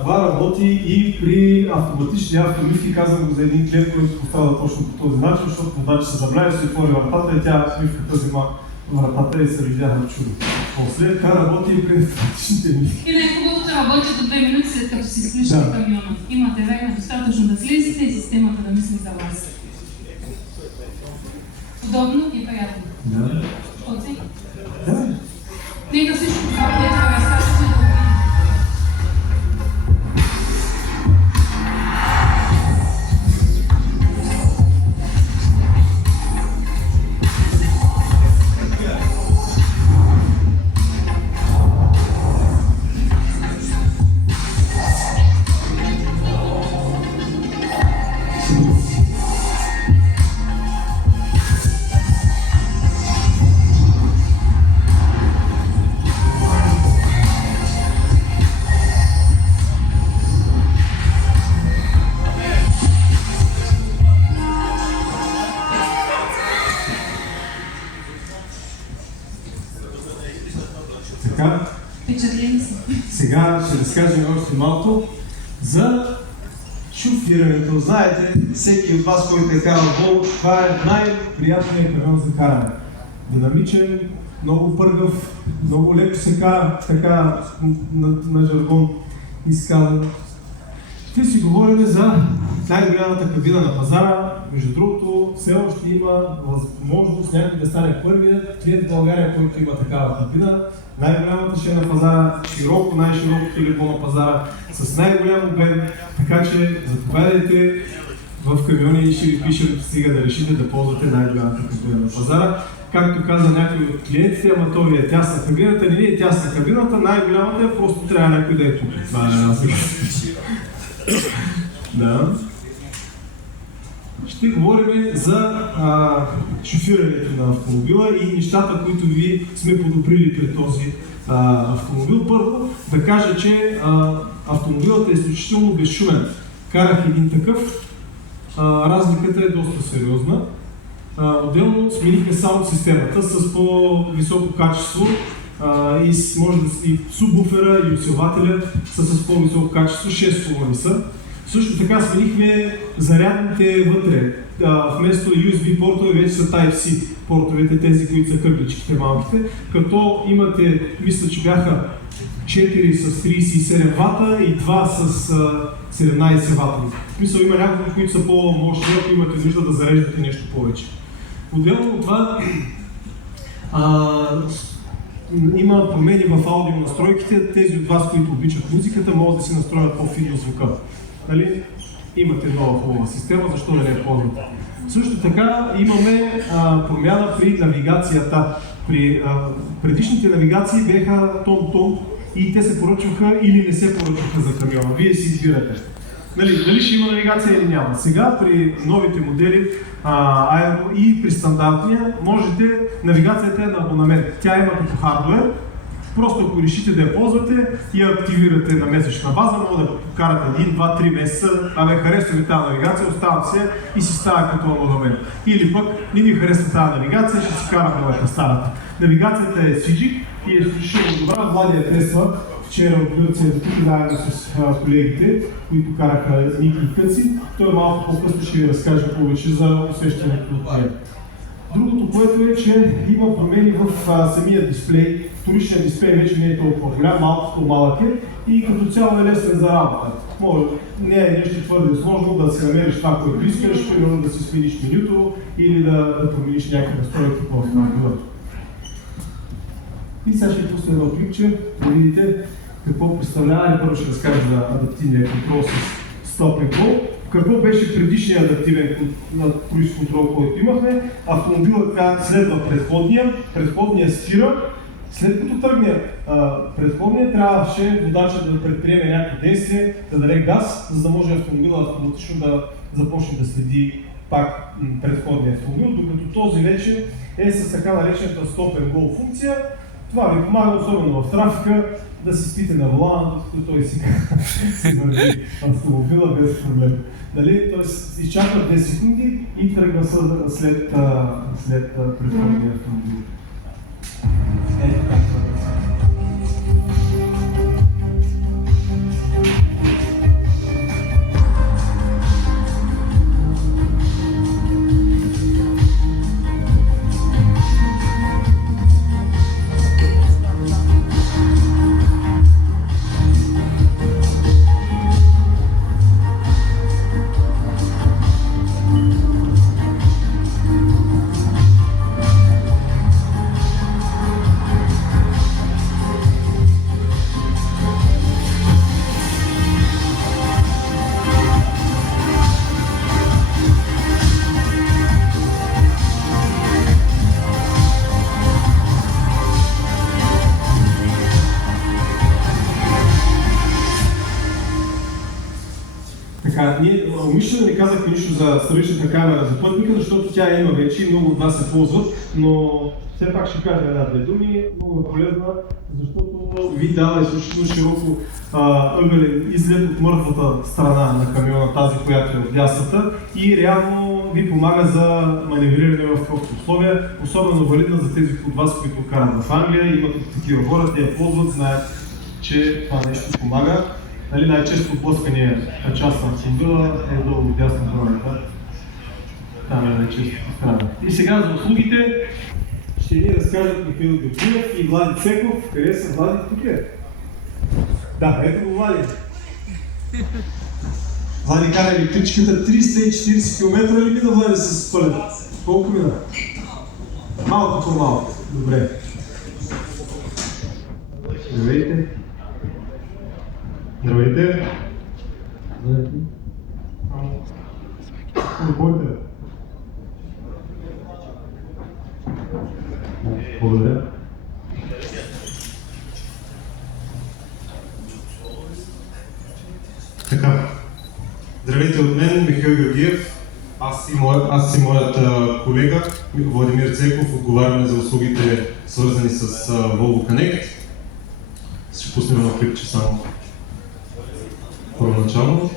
Това работи и при автоматични автомивки, казвам го за един клиент, който поставя точно по този начин, защото водачът се забравя, се отвори вратата и тя автомивката взема вратата и се видяха на чудо. После така работи и при автоматичните мивки. И най-хубавото работи до 2 минути след като си изключите камиона. Имате време достатъчно да слезете и системата да мисли за вас. Удобно и приятно. Да. Оценка? Да. Нека всичко това, което разкажете, да го Сега ще разкажем още малко за шофирането. Знаете, всеки от вас, който е карал Волво, това е най-приятният камион за каране. Динамичен, много пъргав, много леко се кара, така на жаргон изказано. Ще си говорим за най-голямата кабина на пазара. Между другото, все още има възможност някой да стане първият клиент в България, който има такава кабина. Най-голямата ще е на пазара, широко, най-широкото легло на пазара, с най-голям обем, така че заповядайте в камиони и ще ви пишем, сега да решите да ползвате най-голямата кабина на пазара. Както каза някой от клиентите, ама то ви е тясна кабината, не е тясна кабината, най-голямата е, просто трябва някой да е тук. Това е разлика. Да. Ще говорим за шофирането на автомобила и нещата, които ви сме подобрили при този автомобил. Първо да кажа, че автомобилът е изключително безшумен. Карах един такъв, разликата е доста сериозна. Отделно сменихме само системата с по-високо качество и може да и субвуфера и усилвателя са с по-високо качество, 6 колони са. Също така сменихме зарядните вътре. Вместо USB портове вече са Type-C портовете, тези, които са къгличките малките, като имате, мисля, че бяха 4 с 37 вата и 2 с 17 вата. В смисъл има няколко, които са по-мощни, ако имате нужда да зареждате нещо повече. Отделно от това има промени в аудио настройките. Тези от вас, които обичат музиката, могат да си настроят по-финно звука. Нали? Имате нова хубава система, защо да не я ползвате? Също така имаме промяна при навигацията. При предишните навигации бяха тон-тон и те се поръчваха или не се поръчваха за камиона. Вие си избирате. Дали ще има навигация или няма. Сега при новите модели и при стандартния можете, навигацията е на абонамент. Тя има като хардуер. Просто ако решите да я ползвате и я активирате на месечна база, може да покарате 1, 2, 3 месеца, харесва ви тази навигация, оставам се и си става като абонамент. Или пък не ни харесва тази навигация, ще си карам новата старата. Навигацията е CG и е изключително добра. Влади я тества вчера от Гърция до тук заедно с колегите, които караха Ники и Къци. Той малко по-късно ще ви разкаже повече за усещането от нея. Другото, което е, че има промени в самия дисплей. Вторичният дисплей вече не е толкова голям, малко по-малък е и като цяло е лесен за работа. Може, не е нещо твърде сложно да се намериш това, което искаш, примерно да си смениш менюто или да промениш някакви настройки по автомобила. И сега ще пусна едно клипче, да видите какво представлява. Първо ще разкажа за адаптивния контрол с Stop and Go. Какво беше предишният адаптивен круиз контрол, който имахме? Автомобилът следва предходния спира. След като тръгне предходния, трябваше водачът да предприеме някакво действие, да даде газ, за да може автомобилът автоматично да започне да следи пак предходния автомобил, докато този вече е с така наречената Stop and Go функция. Това ви помага, особено в трафика, да си спите на волана, докато той си върви автомобила без проблем. Тоест изчаква 2 секунди и тръгва след предходния автомобил. Ние умишлено не казахме нищо за страничната камера за пътника, защото тя има вече и много от вас се ползват, но все пак ще кажа една-две думи. Много е полезна, защото ви дава изключително широко ъгълен изглед от мъртвата страна на камиона, тази, която е от дясната, и реално ви помага за маневриране в общи условия, особено валидна за тези от вас, които карат в Англия, имат такива хора, те я ползват, знаят, че това нещо помага. Нали, най-често блъскания част на автомобила е долу дясна ролята. Там е най-често страда. И сега за услугите ще ни разкажат Михаил Георгиев и Влади Цеков. Къде са Влади? Тук е. Да, ето го Влади. Влади кара електричката 340 км ли мина, Влади, с пълен? Колко мина? Малко по-малко. Добре. Здравейте. Здравейте. Здравейте. Не бойте. Благодаря. Така. Здравейте от мен, Михаил Георгиев. Аз и моят колега Владимир Цеков отговаряме за услугите, свързани с Volvo Connect. Ще пуснем едно клипче само първоначално.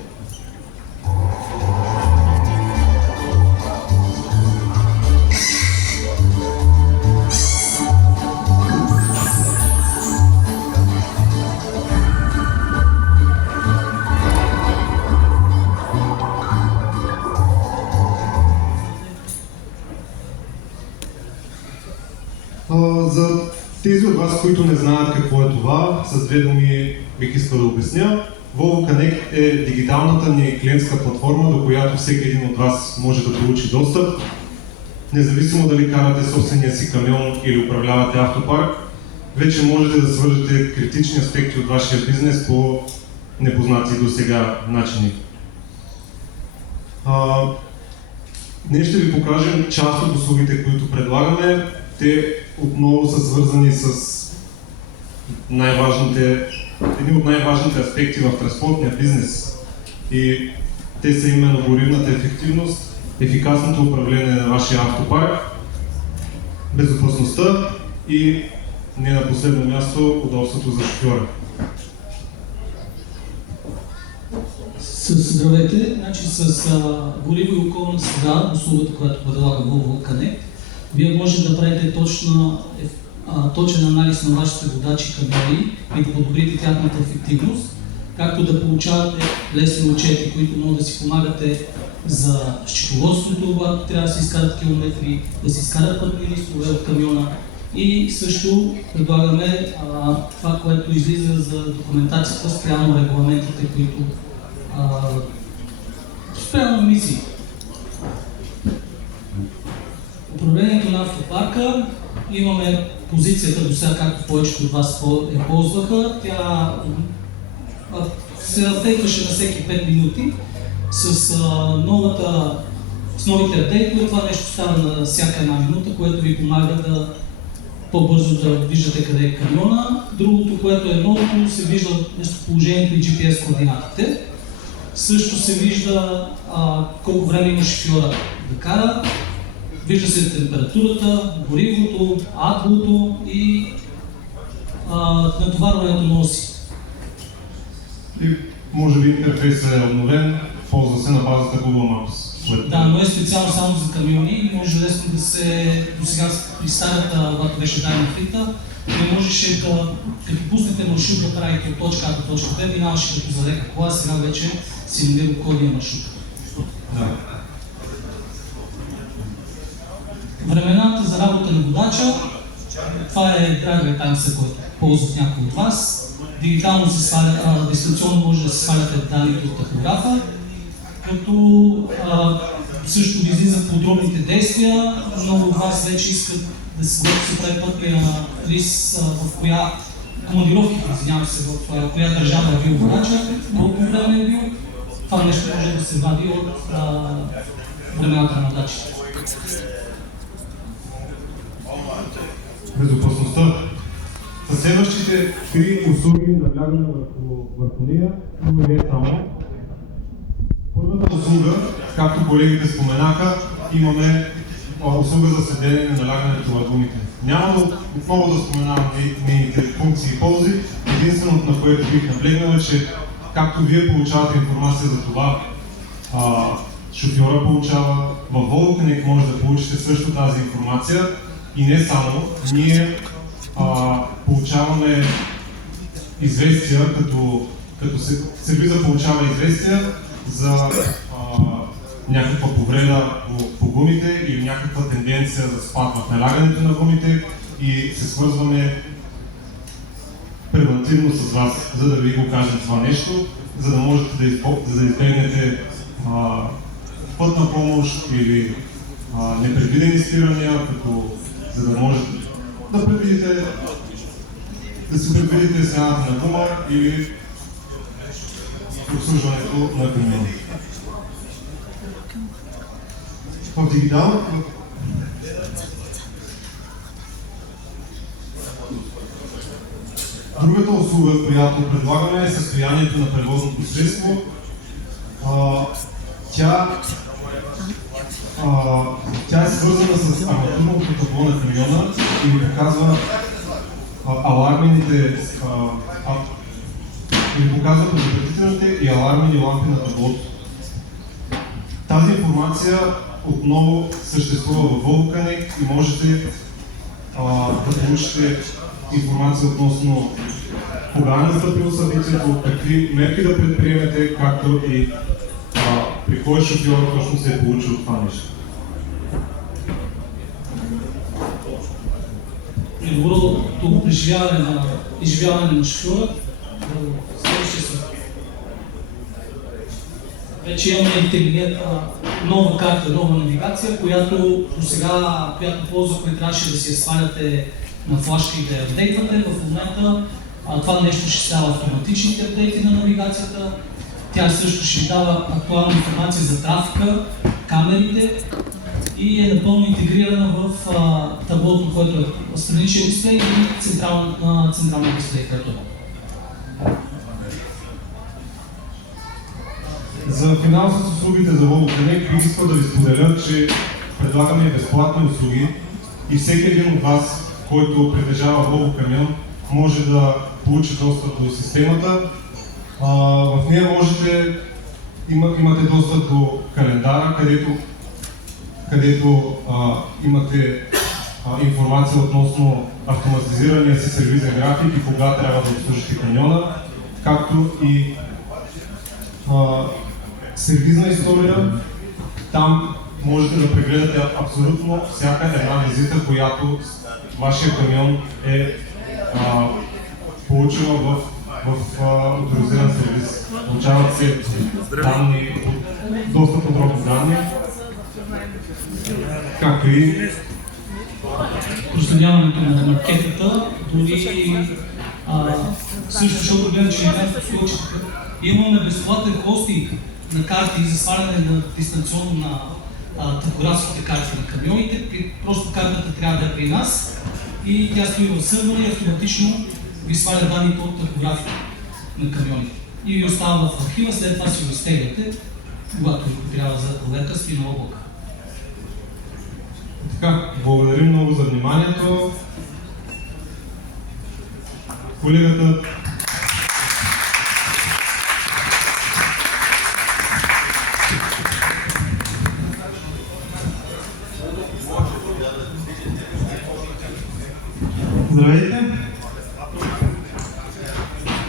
За тези от вас, които не знаят какво е това, с две думи бих искал да обясня. Volvo Connect е дигиталната ни клиентска платформа, до която всеки един от вас може да получи достъп. Независимо дали карате собствения си камион или управлявате автопарк, вече можете да свържете критични аспекти от вашия бизнес по непознати до сега начини. Днес ще ви покажем част от услугите, които предлагаме. Те отново са свързани с едни от най-важните аспекти в транспортния бизнес. И те са именно горивната ефективност, ефикасното управление на вашия автопарк, безопасността и не на последно място удобството за шофьора. Здравейте, значи с гориво и околна среда, услугата, която предлага Volvo Connect, вие може да правите точен анализ на вашите водачи камиони и да подобрите тяхната ефективност, както да получавате лесни отчети, които могат да си помагате за счетоводството, когато трябва да се изкарат километри, да се изкарат пътни листове от камиона. И също предлагаме това, което излиза за документацията спрямо регламентите, които спрямо мисии. Управлението на автопарка, имаме позицията до сега, както повечето от вас я ползваха. Тя се апдейтваше на всеки 5 минути. С новите апдейтове това нещо става на всяка една минута, което ви помага да по-бързо да виждате къде е камиона. Другото, което е новото, се вижда местоположението и GPS координатите. Също се вижда колко време има шофьора да кара. Вижда се температурата, горивото, адлото и натоварването на оси. И може би интерфейсът е обновен, ползва се на базата Google Maps. Да, но е специално само за камиони и може лесно да се... До сега при старата, когато беше дадена фрита, не можеше да, като пуснете маршрут да правите от точка А до точка Б, минаваше като за лека кола, сега вече си намира кодния маршрут. Да. Времената за работа на водача, това е driver time, който ползват някои от вас. Дигитално се сваля, дистанционно може да се сваляте данните от тахографа, като също ви излизат подробните действия. Много от вас вече искат да се прави пътния лист в коя командировки, извинявам се, в коя държава е бил водача, колко време е бил. Това нещо може да се вади от времената на водачите. Безопасността. Със следващите 3 услуги наблягаме върху нея, но не е само. Първата услуга, както колегите споменаха, имаме услуга за следене на налягането на гумите. Няма да отново да споменавам нейните функции и ползи. Единственото, на което бих наблегнал е, че както вие получавате информация за това, шофьора получава, в Volvo Connect може да получите също тази информация. И не само, ние получаваме известия, като сервиза получава известия за някаква повреда по гумите или някаква тенденция за спад в налягането на гумите и се свързваме превентивно с вас, за да ви го кажем това нещо, за да можете да избегнете пътна помощ или непредвидени спирания, за да можете да си предвидите смяната на гума или обслужването на камиони. В дигитално другата услуга, която предлагаме, е състоянието на превозното средство. Тя е свързана с арматурното табло на камиона и ви показва алармените, или показва предупредителните и алармени лампи на таблото. Тази информация отново съществува в Volvo Connect и можете да получите информация относно кога е настъпило събитието, какви мерки да предприемете, както и при кой шофьор точно се е получило това нещо. Доброто изживяване на шофьора. Следващия слайд. Вече имаме интегрирана нова карта, нова навигация, която ползвахме, трябваше да си я сваляте на флашка и да я апдейтвате. В момента това нещо ще става автоматичните апдейти на навигацията. Тя също ще дава актуална информация за трафика, камерите и е напълно интегрирана в таблото, което е страничен дисплей и централна дисплей, което е. За финал с услугите за Volvo Connect бих искал да ви споделя, че предлагаме безплатни услуги и всеки един от вас, който притежава Volvo камион, може да получи достъп до системата. В нея имате достъп до календара, където имате информация относно автоматизирания си сервизен график и кога трябва да обслужите камиона, както и сервизна история. Там можете да прегледате абсолютно всяка една визита, която вашия камион е получила в авторизиран сервис. Получават се данни, доста подробни данни, както и проследяването на маркетата, дори също, защото гледам, че имаме безплатен хостинг на карти за сваляне на дистанционно на топографските карти на камионите. Просто картата трябва да е при нас и тя стои в сървъра и автоматично ви сваля данните от топографията на камионите. И ви остава в архива, след това си го изтегляте, когато ви трябва за проверка, стои на облака. Така, благодарим много за вниманието. Колегата. Здравейте!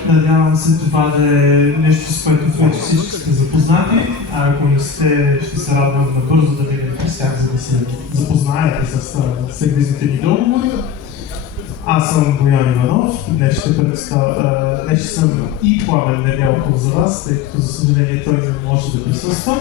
Надявам се това да е нещо, с което вече всички сте запознати, а ако не сте, ще се радвам набързо да видим през тях, за да се запознаете с сервизните ни договори. Аз съм Боян Иванов, днес ще съм и Пламен Недялков за вас, тъй като за съжаление той не може да присъства.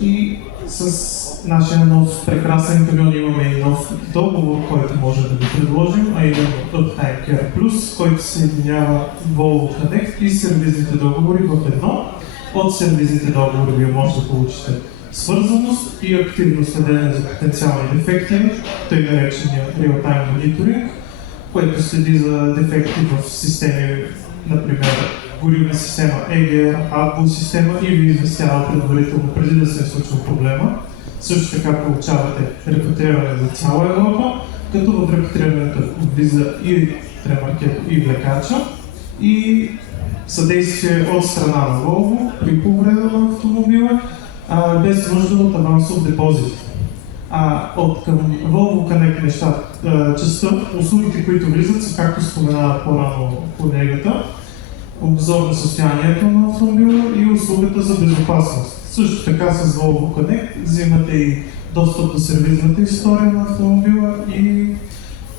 И с нашия нов прекрасен камион имаме и нов договор, който може да ви предложим, а именно Uptime Care Plus, който съединява Volvo Connect и сервизните договори в едно. От сервизните договори вие може да получите свързаност и активно следене за потенциални дефекти, тъй наречения Real-Time Monitoring, което следи за дефекти в системи, например горивна система EGR, AdBlue система и ви известява предварително преди да се е случил проблема. Също така получавате репатриране за цяла Европа, като в репатрирането влиза и тремаркето и влекача и съдействие от страна на Volvo при повреда на автомобила, без нужда от авансов депозит. От към Volvo Connect нещата частта, услугите, които влизат, са, както спомена по-рано колегата, обзор на състоянието на автомобила и услугата за безопасност. Също така с Volvo Connect взимате и достъп до сервизната история на автомобила и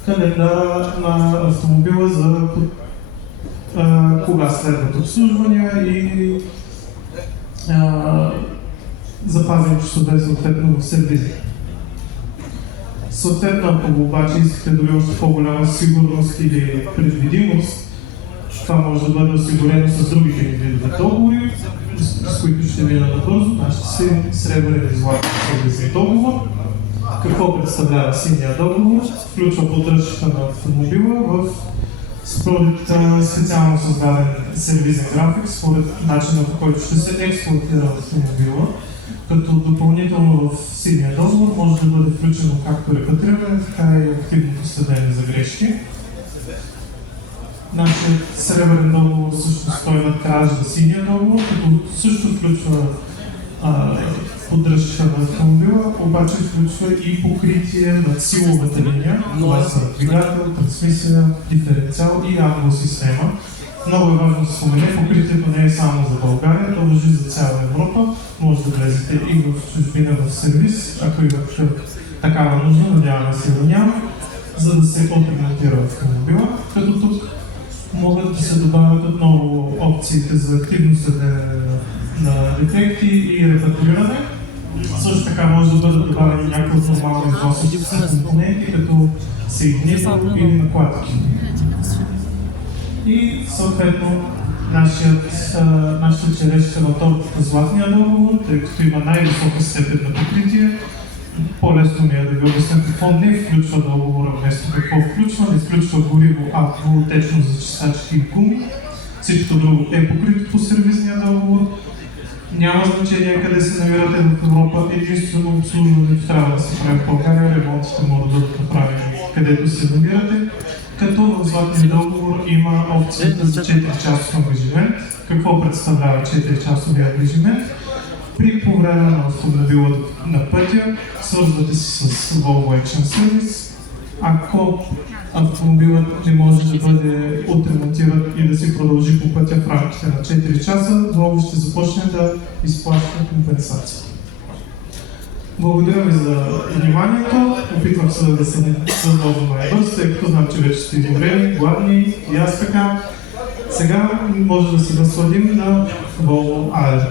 календар на автомобила за кога следват обслужвания и запазени часове съответно в сервиза. Съответно, ако обаче искате дори още по-голяма сигурност или предвидимост, това може да бъде осигурено с другите видове договори, с които ще мина набързо. Нашите си сребърен и златен сервизен договор. Какво представлява синия договор? Включва поддръжката на автомобила в според специално създаден сервизен график, според начина, по който ще се експлоатира автомобила. Като допълнително в синия договор може да бъде включено както репатриране, така и активното следене за грешки. Нашият сребърен договор също стои над кражда синия договор, като също включва поддръжка на автомобила, обаче включва и покритие на силовата линия. Това са двигател, трансмисия, диференциал и авиосистема. Много е важно да спомене, покритието не е само за България, то важи за цяла Европа. Може да влезете и в чужбина в сервис, ако имате такава нужда, надяваме се да няма, за да се отремонтира автомобила. Като тук могат да се добавят отново опциите за активно следене на дефекти и репатриране. Също така може да бъдат добавени някакви нормални износни компоненти, като съединител или накладки. И съответно нашата черешка на тортата златния договор, тъй като има най-висока степен на покритие. По-лесно ми е да ви обясня какво не включва договора, вместо какво включва. Не включва гориво, авто, течно за чистачки и гуми. Всичко друго е покрито по сервизния договор. Няма значение къде се намирате в Европа, единствено обслужването трябва да се прави в България, ремонтите могат да бъдат направени където се намирате. Като в златния договор има опцията за 4-часов ангажимент. Какво представлява 4-часовия ангажимент? При повреда на автомобила на пътя, свързвате се с Volvo Action Service. Ако автомобилът не може да бъде отремонтиран и да си продължи по пътя в рамките на 4 часа, Volvo ще започне да изплаща компенсация. Благодаря ви за вниманието. Опитвам се да съм много най-бърз, тъй като знам, че вече сте изморени, гладни и аз така. Сега може да се насладим на Volvo AR.